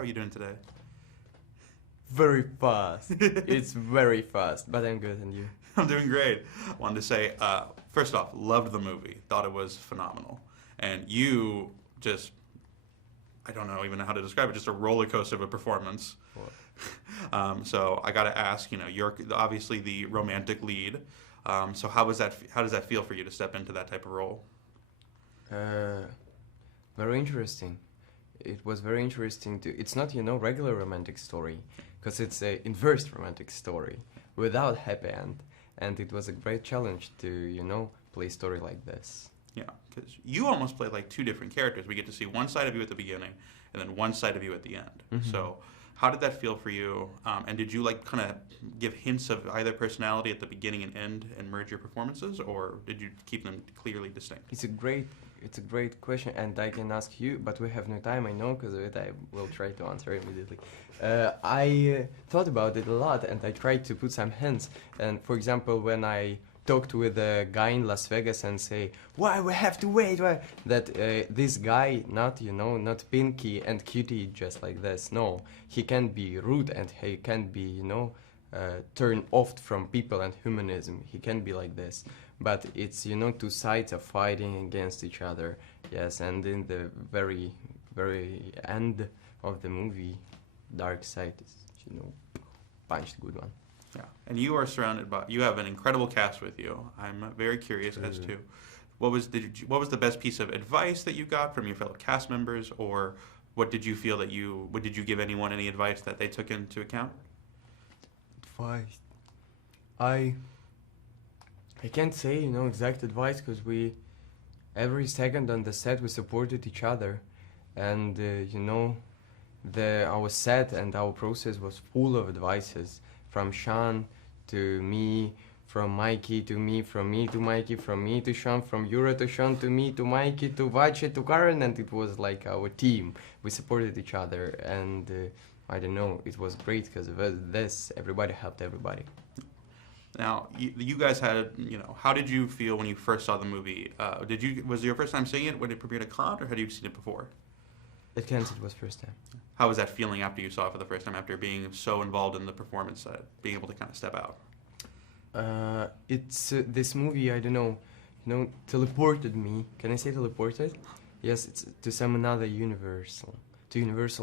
How are you doing today? Very fast. It's very fast, but I'm good, and you? I'm doing great. Wanted to say, first off, loved the movie. Thought it was phenomenal. And you just, I don't know even how to describe it, just a roller coaster of a performance. So I got to ask, you're obviously the romantic lead. So how does that feel for you to step into that type of role? Very interesting. It was very interesting it's not, regular romantic story, because it's a inverse romantic story without happy end. And it was a great challenge to, play a story like this. Yeah, because you almost play like two different characters. We get to see one side of you at the beginning and then one side of you at the end. Mm-hmm. So how did that feel for you? And did you kind of give hints of either personality at the beginning and end and merge your performances, or did you keep them clearly distinct? It's a great question, and I can ask you, but we have no time, I know, because of it I will try to answer immediately. I thought about it a lot, and I tried to put some hints. And for example, when I talked with a guy in Las Vegas and say, why we have to wait, why? That this guy, not Pinky and Cutie just like this, no. He can be rude, and he can be, turn off from people and humanism. He can be like this. But it's, two sides are fighting against each other. Yes, and in the very, very end of the movie, dark side is, punched good one. Yeah, and you are surrounded by, you have an incredible cast with you. I'm very curious as to what was the best piece of advice that you got from your fellow cast members, or what did you feel that did you give anyone any advice that they took into account? Advice. I can't say, exact advice, because every second on the set we supported each other, and our set and our process was full of advices, from Sean to me, from Mikey to me, from me to Mikey, from me to Sean, from Yura to Sean to me to Mikey to Vache to Karen, and it was like our team. We supported each other, and I don't know, it was great because of this. Everybody helped everybody. Now, you guys had, how did you feel when you first saw the movie? Was it your first time seeing it when it premiered at Cannes, or had you seen it before? At Cannes, it was first time. How was that feeling after you saw it for the first time, after being so involved in the performance, being able to kind of step out? It's this movie, I don't know, teleported me. Can I say teleported? Yes, it's to some another Universal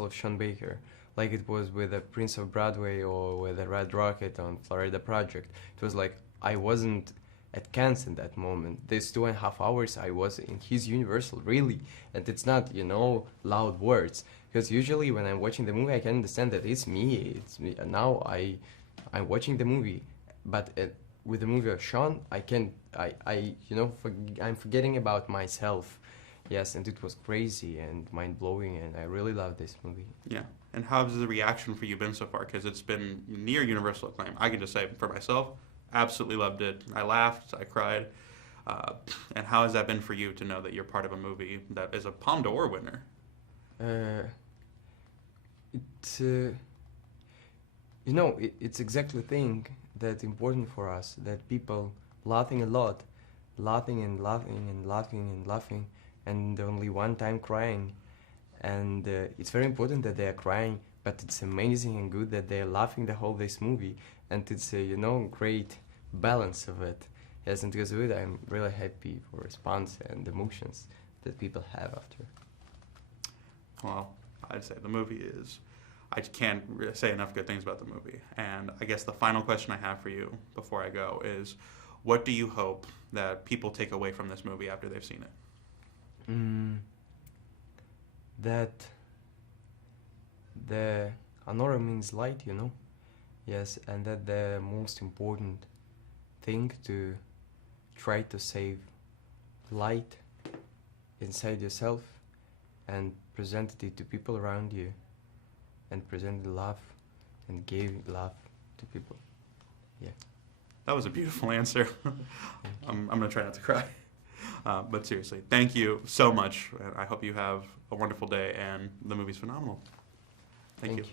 of Sean Baker. Like it was with the Prince of Broadway or with the Red Rocket on Florida Project. It was like I wasn't at Cannes in that moment. These 2.5 hours I was in his Universal, really. And it's not, loud words. Because usually when I'm watching the movie, I can understand that it's me. And now I'm watching the movie. But with the movie of Sean, I'm forgetting about myself. Yes, and it was crazy and mind-blowing, and I really love this movie. Yeah, and how has the reaction for you been so far? Because it's been near universal acclaim. I can just say, for myself, absolutely loved it. I laughed, I cried. And how has that been for you to know that you're part of a movie that is a Palme d'Or winner? It's exactly the thing that's important for us, that people laughing a lot, laughing and laughing and laughing and laughing, and only one time crying. And it's very important that they are crying, but it's amazing and good that they are laughing the whole this movie, and it's a great balance of it. Yes, and because of it, I'm really happy for response and emotions that people have after. Well, I'd say the movie is, I can't say enough good things about the movie. And I guess the final question I have for you before I go is, what do you hope that people take away from this movie after they've seen it? That the Anora means light, Yes, and that the most important thing to try to save light inside yourself and present it to people around you, and present love and give love to people. Yeah. That was a beautiful answer. I'm going to try not to cry. But seriously, thank you so much. I hope you have a wonderful day, and the movie's phenomenal. Thank you.